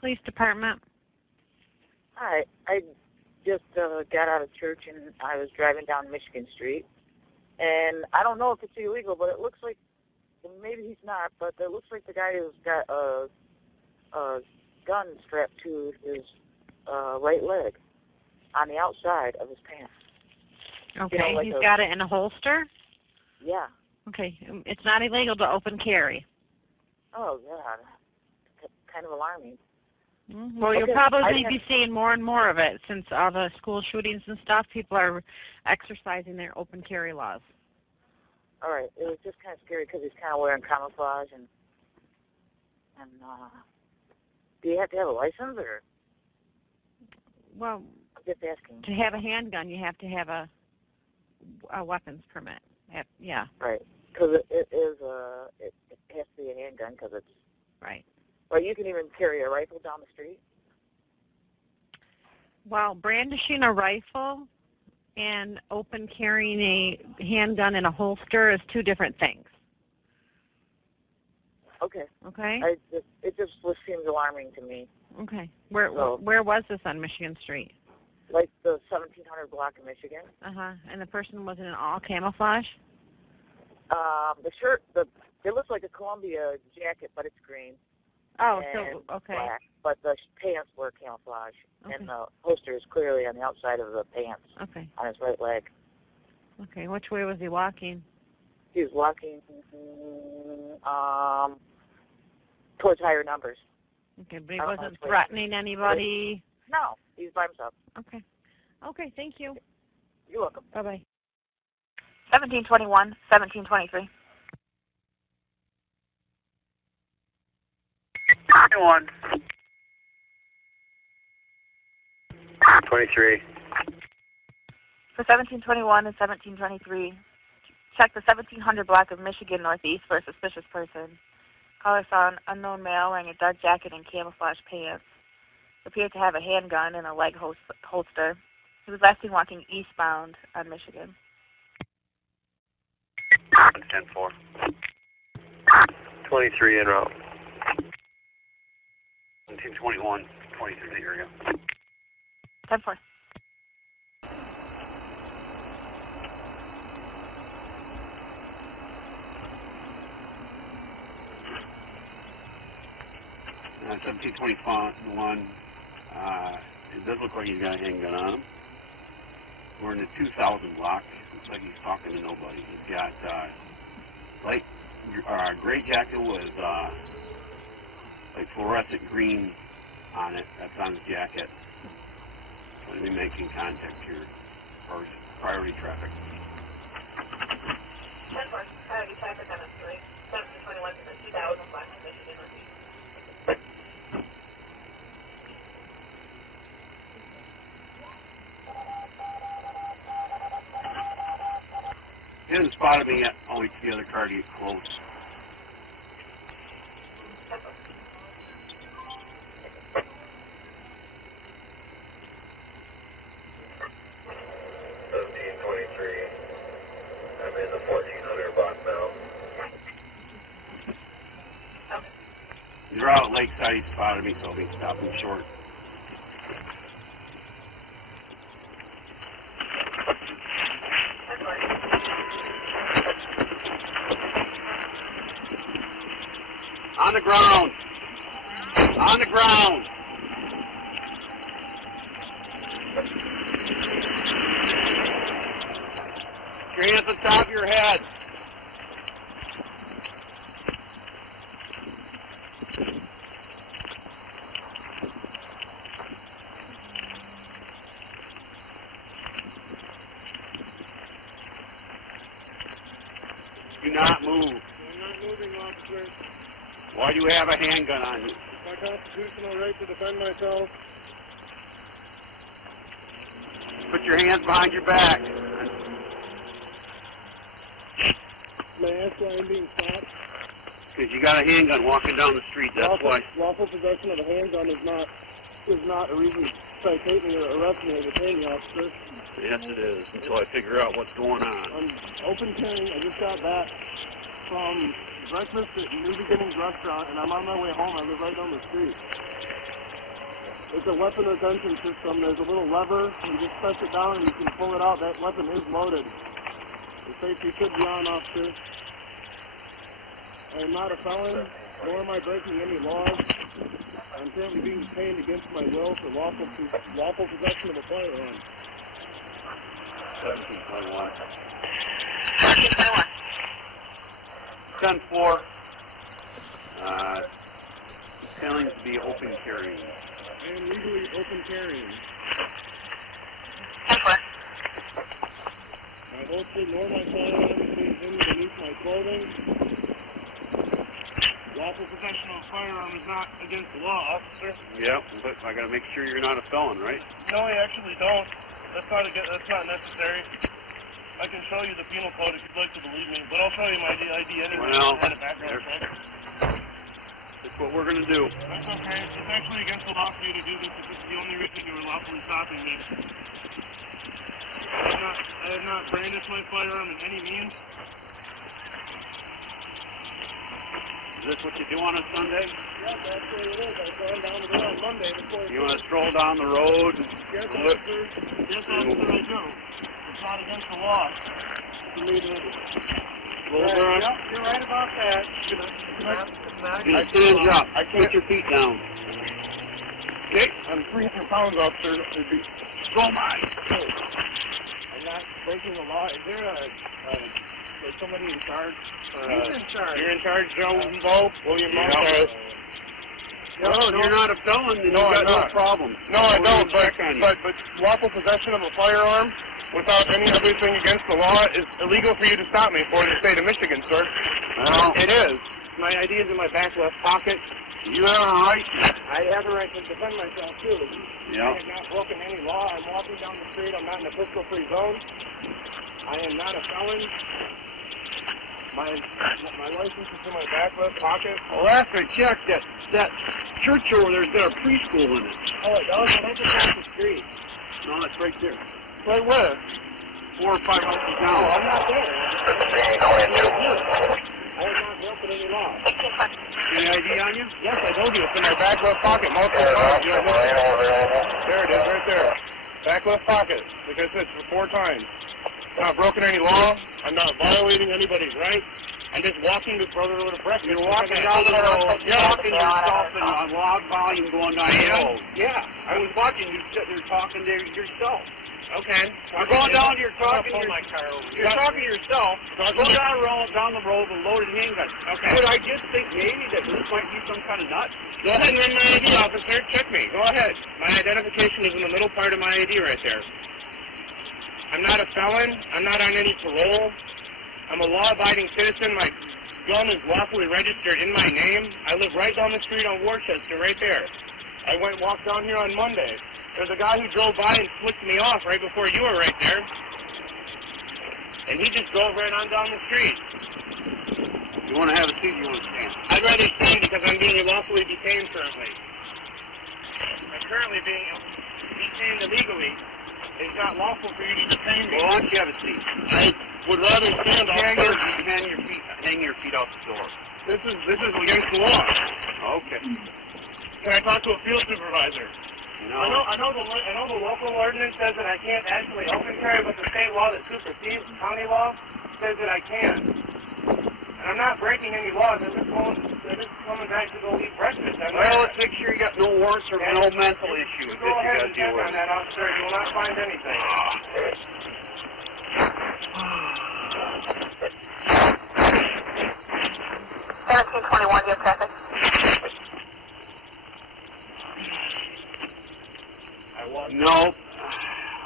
Police Department. Hi, I just got out of church and I was driving down Michigan Street. And I don't know if it's illegal, but it looks like, maybe he's not, but it looks like the guy has got a gun strapped to his right leg on the outside of his pants. Okay, you know, like he's got it in a holster? Yeah. Okay, it's not illegal to open carry. Oh, God. Kind of alarming. Well, you'll probably be seeing more and more of it since all the school shootings and stuff. People are exercising their open carry laws. All right. It was just kind of scary because he's kind of wearing camouflage. And do you have to have a license or? Well, I'm just asking. To have a handgun, you have to have a weapons permit. Yeah. Right. Because it has to be a handgun because it's. Right. Well, you can even carry a rifle down the street? Well, brandishing a rifle and open carrying a handgun in a holster is two different things. Okay. Okay? It just seems alarming to me. Okay. Where was this on Michigan Street? Like the 1700 block in Michigan. Uh-huh. And the person was in all camouflage? The shirt, it looks like a Columbia jacket, but it's green. Oh, so, okay. Black, but the pants were camouflage, okay. and the holster is clearly on the outside of the pants, okay. on his right leg. Okay, which way was he walking? He was walking towards higher numbers. Okay, but he wasn't threatening anybody? No, he's by himself. Okay. Okay, thank you. You're welcome. Bye-bye. 1721, 1723. 21. 23. For 1721 and 1723, check the 1700 block of Michigan Northeast for a suspicious person. Caller saw an unknown male wearing a dark jacket and camouflage pants. Appeared to have a handgun and a leg holster. He was last seen walking eastbound on Michigan. 10-4. 23 en route. 1721, 23, here we go. 10-4. Uh, 1721, it does look like he's got a handgun on him. We're in the 2000 block. Looks like he's talking to nobody. He's got light gray jacket with like fluorescent green on it. That's on his jacket. Going to be making contact here for priority traffic. 10-4. Priority traffic on the street. 1721 to the 2000 block of Michigan Northeast. He hasn't spotted me yet. I'll wait till the other car gets close. I'm in the 1400 block now. They're out at Lakeside. He spotted me, so he stopped me short. On the ground! On the ground! Your hands on top of your head. Do not move. I'm not moving, officer. Why do you have a handgun on you? It's my constitutional right to defend myself. Put your hands behind your back. May I ask why I'm being stopped? Because you got a handgun walking down the street, that's why. Lawful possession of a handgun is not a reason to cite me or arrest me or detain me, officer. Yes, it is, until I figure out what's going on. I'm open carrying. I just got back from breakfast at New Beginnings Restaurant, and I'm on my way home. I live right down the street. It's a weapon retention system. There's a little lever. You just press it down and you can pull it out. That weapon is loaded. The safety should be on, officer. I am not a felon, nor am I breaking any laws. I'm currently being detained against my will for lawful possession of a firearm. 1721. 1721. 10-4. Failing to be open carrying. I am legally open carrying. 10-4. My holster nor my firearm is being hidden beneath my clothing. Lawful possession of a firearm is not against the law, officer. Yep, but I got to make sure you're not a felon, right? No, I actually don't. That's not necessary. I can show you the penal code if you'd like to believe me, but I'll show you my ID anyway. Well, and a background check. That's what we're going to do. That's okay. It's actually against the law for you to do this. This is the only reason you were lawfully stopping me. I have not brandished my firearm in any means. Is this what you do on a Sunday? Yes, actually it is. I saw down the road on Monday before. You want to stroll down the road? Yes, officer. Yes, officer, I do. It's not against the law. For me to... Yep, you're right about that. Get your hands up. Put your feet down. Okay, I'm 300 pounds, officer. So am I. I'm not breaking the law. Is there somebody in charge? He's in charge. You're in charge, Joe Bo? William Yeah. No, you're not a felon, then No, you got I'm no not. problem. No, I We're don't, gonna check on you. but lawful possession of a firearm without any other thing against the law is illegal for you to stop me for in the state of Michigan, sir. Well, It is. My ID is in my back left pocket. you have a right. I have the right to defend myself, too. Yeah. I have not broken any law. I'm walking down the street. I'm not in a pistol-free zone. I am not a felon. My license is in my back left pocket. Well, after I checked, that church over there's got a preschool in it. Oh, it does? Well, that's across the street. No, that's right there. Right where? 4 or 5 houses No, down. I'm not there. I have not broken any law. Any ID on you? Yes, I told you. It's in my back left pocket multiple times. There it is, right there. Back left pocket. Like I said, for 4 times. I'm not broken any law. I'm not violating anybody's rights. I'm just walking this brother over to breakfast. You're walking down the road, talking to yourself in a loud volume going down the road. Yeah. I was watching you sitting there talking to yourself. Okay. You're going down, you're talking to my car over. You're talking to yourself. Go down the road with a loaded handgun. Okay. Could I just think maybe that this might be some kind of nut? Go ahead and run my ID, officer. Check me. Go ahead. My identification is in the middle part of my ID right there. I'm not a felon. I'm not on any parole. I'm a law-abiding citizen. My gun is lawfully registered in my name. I live right down the street on Worcester, right there. I walked down here on Monday. There's a guy who drove by and flicked me off right before you were right there. And he just drove right on down the street. You want to have a seat, you want to stand? I'd rather stand because I'm being lawfully detained currently. I'm currently being detained illegally. It's not lawful for you to detain me. Well, why don't you have a seat? I would rather stand off. Hang your feet out the door. This is against the law. Okay. Can I talk to a field supervisor? No. I know the local ordinance says that I can't actually open carry, but the state law that supersedes county law says that I can. And I'm not breaking any laws. I'm just coming back to go eat breakfast. Well, let's make sure you got no warrants or no mental issues that you Go ahead got to and deal check with. on that, officer. You will not find anything. You have traffic? No.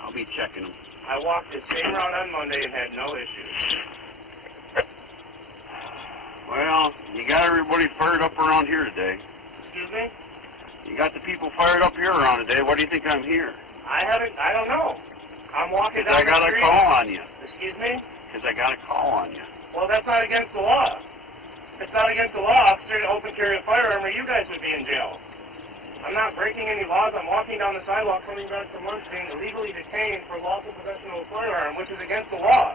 I'll be checking them. I walked the same route on Monday and had no issues. Well, you got everybody fired up around here today. Excuse me? You got the people fired up here around today. Why do you think I'm here? I don't know. I'm walking down I got the a street. call on you. Excuse me? Because I got a call on you. Well, that's not against the law. It's not against the law, officer, to open carry a firearm or you guys would be in jail. I'm not breaking any laws. I'm walking down the sidewalk coming back from lunch being illegally detained for lawful possession of a firearm, which is against the law.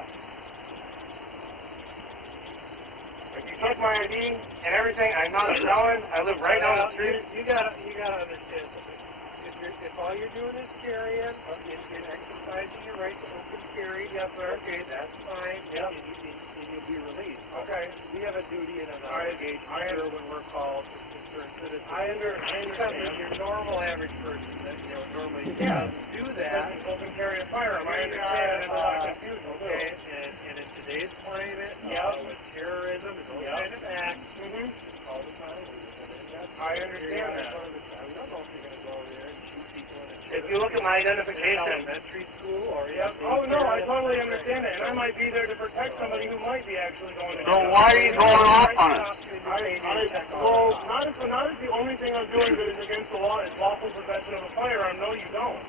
If you check my ID and everything, I'm not a felon. I live right down the street. You gotta understand something. If if all you're doing is carrying, and exercising your right to open carry, yes, sir. Okay, that's fine. Yep. And you'll be released. Okay. We have a duty and an obligation when we're called to concerned citizens. I understand. Your normal average person that normally doesn't do that. Doesn't open carry a firearm. I understand. It's a lot of confusion. Okay. And in today's climate, with terrorism and those kind of acts, it's called a violation. I understand that. I don't know if you're going to go over there and shoot people in a church. If you look at my identification. Elementary school or oh, no, I totally understand that. And I might be there to protect somebody who might be actually going to So why are you going off on it? Well, not if the only thing I'm doing that is against the law is lawful possession of a firearm. No, you don't.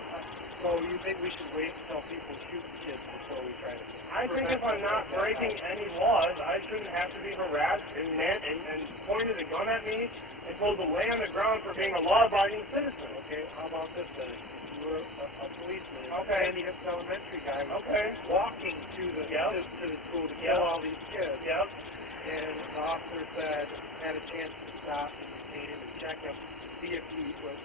So you think we should wait until people shoot kids before we try to... I think if I'm not breaking any laws, I shouldn't have to be harassed and pointed a gun at me and told to lay on the ground for being a law-abiding citizen. Okay, how about this then? You were a policeman. Okay. And this elementary guy was walking to the school to kill all these kids. Yep. And the officer had a chance to stop and detain him and check him, see if he was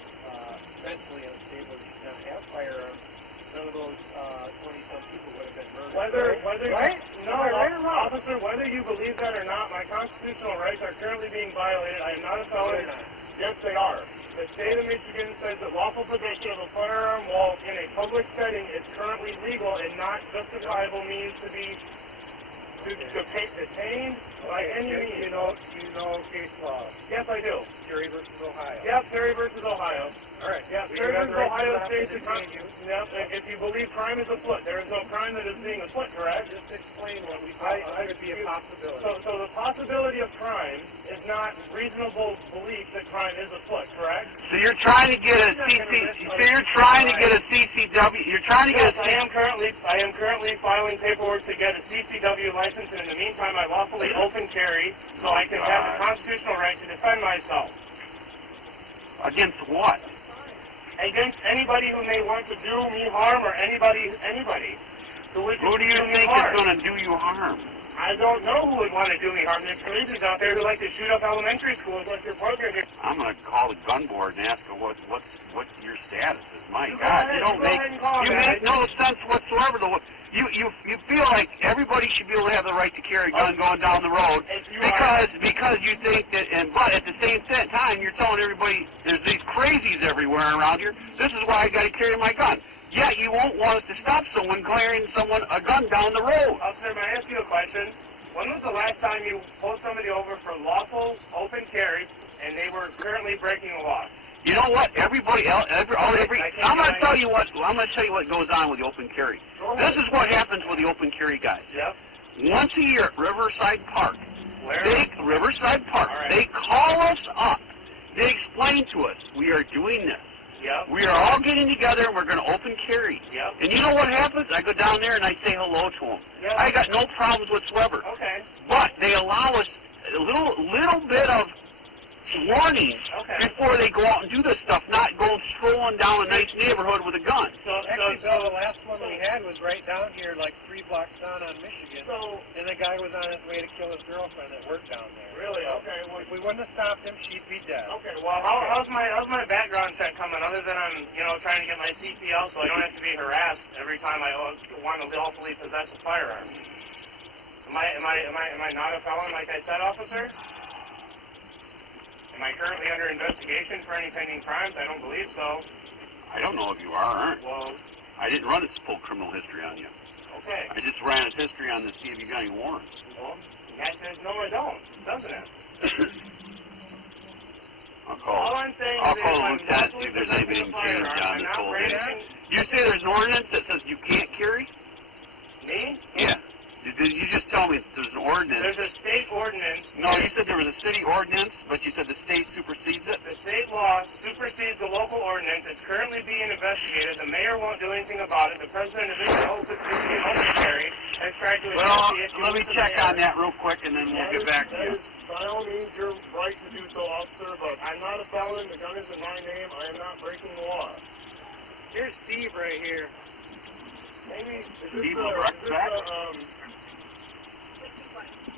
mentally unstable, he did not have firearms. None of those 20-some people would have been murdered. Officer, whether you believe that or not, my constitutional rights are currently being violated. I am not a felon. Yes, they are. The state of Michigan says that lawful possession of a firearm while in a public setting is currently legal and not justifiable means to be detained by any means. You know case law. Yes, I do. Terry versus Ohio. Yep, Terry versus Ohio. All right. Yeah, Terry versus Ohio states that if you believe crime is afoot, there is no crime that is being afoot, correct? Just explain what we thought could be a possibility. So the possibility of crime is not reasonable belief that crime is afoot, correct? So you're trying to get a CCW. You're trying to get a I am currently filing paperwork to get a CCW license, and in the meantime, I lawfully open carry so I can have the constitutional right to defend myself. Against what? Against anybody who may want to do me harm or anybody. Who do you think is going to do you harm? I don't know who would want to do me harm. There's collegians out there who like to shoot up elementary schools like your program here. I'm going to call the gun board and ask her what your status is. My God, you make no sense whatsoever. You feel like everybody should be able to have the right to carry a gun going down the road because you think that, but at the same time you're telling everybody there's these crazies everywhere around here. This is why I got to carry my gun. Yet you won't want us to stop someone glaring a gun down the road. Officer, may I ask you a question? When was the last time you pulled somebody over for lawful open carry and they were currently breaking the law? You know what? Everybody else, I'm going to tell you what. I'm going to tell you what goes on with the open carry. This is what happens with the open carry guys. Yep. Once a year at Riverside Park. Where? Riverside Park. Right. They call us up. They explain to us, we are doing this. Yep. We are all getting together and we're going to open carry. Yep. And you know what happens? I go down there and I say hello to them. Yep. I got no problems whatsoever. Okay. But they allow us a little bit of warning before they go out and do this stuff, not go strolling down a nice neighborhood with a gun. So the last one we had was right down here, like 3 blocks down on Michigan, and the guy was on his way to kill his girlfriend that worked down there. Really? Okay. Well, we wouldn't have stopped him, she'd be dead. Okay. Well, how's my background check coming? Other than I'm trying to get my CPL so I don't have to be harassed every time I want to lawfully possess a firearm. Am I not a felon like I said, officer? Am I currently under investigation for any pending crimes? I don't believe so. I don't know if you are or aren't. Well, I didn't run its full criminal history on you. Okay. I just ran its history on to see if you got any warrants. Well, that says no, I don't, doesn't it? I'll call. All I'm saying I'll is call the I'm lieutenant see if there's anything changed on this whole thing. You say there's an ordinance that says you can't carry? Me? Yeah. Did you just tell me there's an ordinance? There's a state ordinance. No, you said there was a city ordinance, but you said the state supersedes it? The state law supersedes the local ordinance. It's currently being investigated. The mayor won't do anything about it. The president of Michigan has tried to address the issue. Let me check on that real quick, and then we'll get back to you. By all means, you're right to do so, officer, but I'm not a felon. The gun is in my name. I am not breaking the law. Here's Steve right here. Maybe Steve will direct back?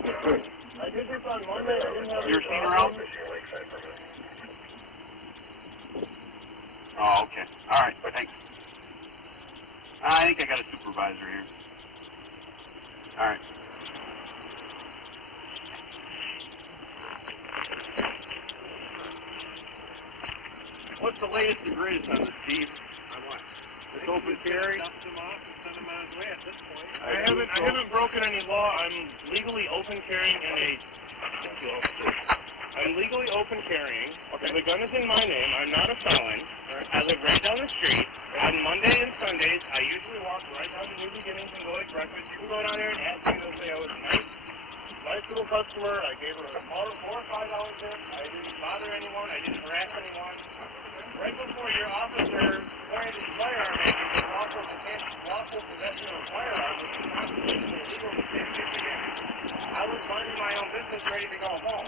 I did this on Monday. I didn't have your seen her out? Oh, okay. All right, thanks. I think I got a supervisor here. All right. What's the latest and greatest on this, Steve? On what? This open carry? I haven't broken any law. I'm legally open carrying in a... I'm legally open carrying. Okay. The gun is in my name. I'm not a felon. Right. I live right down the street. On Monday and Sundays, I usually walk right down to New Beginnings and go to breakfast. You can go down there and ask me. They'll say I was a nice little customer. I gave her $4 or $5 tip. I didn't bother anyone. I didn't harass anyone. Right before your officer pointed his firearm at me, lawful possession of a firearm, which is constitutionally illegal in the state of Michigan, I was minding my own business, ready to go home.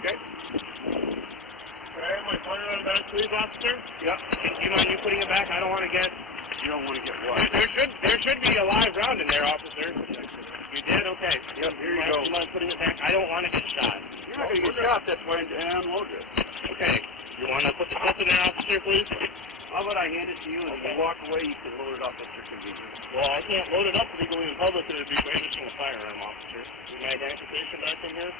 Okay? Can I have my pointer on back, please, officer? Yep. Do you mind you putting it back? I don't want to get... You don't want to get what? There should be a live round in there, officer. You did? Okay. Yep, here you go. Do you mind putting it back? I don't want to get shot. You're not going to get shot, that's why I unload it. Okay. You want to put the clip in there, officer, please? How about I hand it to you, and if you walk away, you can load it up at your convenience. Well, I can't load it up legally in public because it would be brandishing a firearm, officer. Is my identification back in here?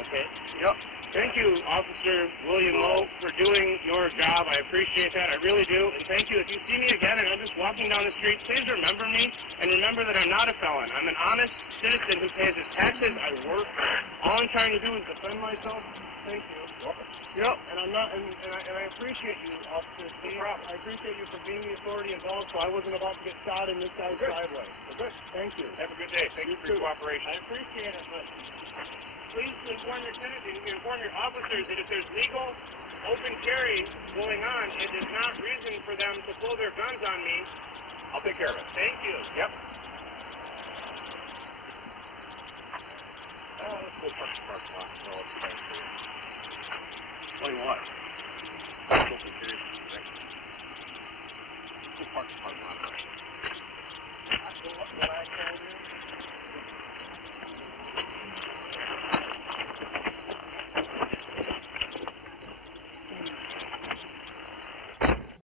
Okay. Yep. Thank you, Officer William Lowe, for doing your job. I appreciate that. I really do. And thank you. If you see me again and I'm just walking down the street, please remember me and remember that I'm not a felon. I'm an honest citizen who pays his taxes. I work. All I'm trying to do is defend myself. Thank you. Yep, and I'm not, and I appreciate you, Officer Steve. I appreciate you for being the authority involved, so I wasn't about to get shot in this guy's driveway. Good. Thank you. Have a good day. Thank you for your cooperation. I appreciate it, but please inform your citizens, inform your officers that if there's legal open carry going on, it is not reason for them to pull their guns on me. I'll take care of it. Thank you. Yep.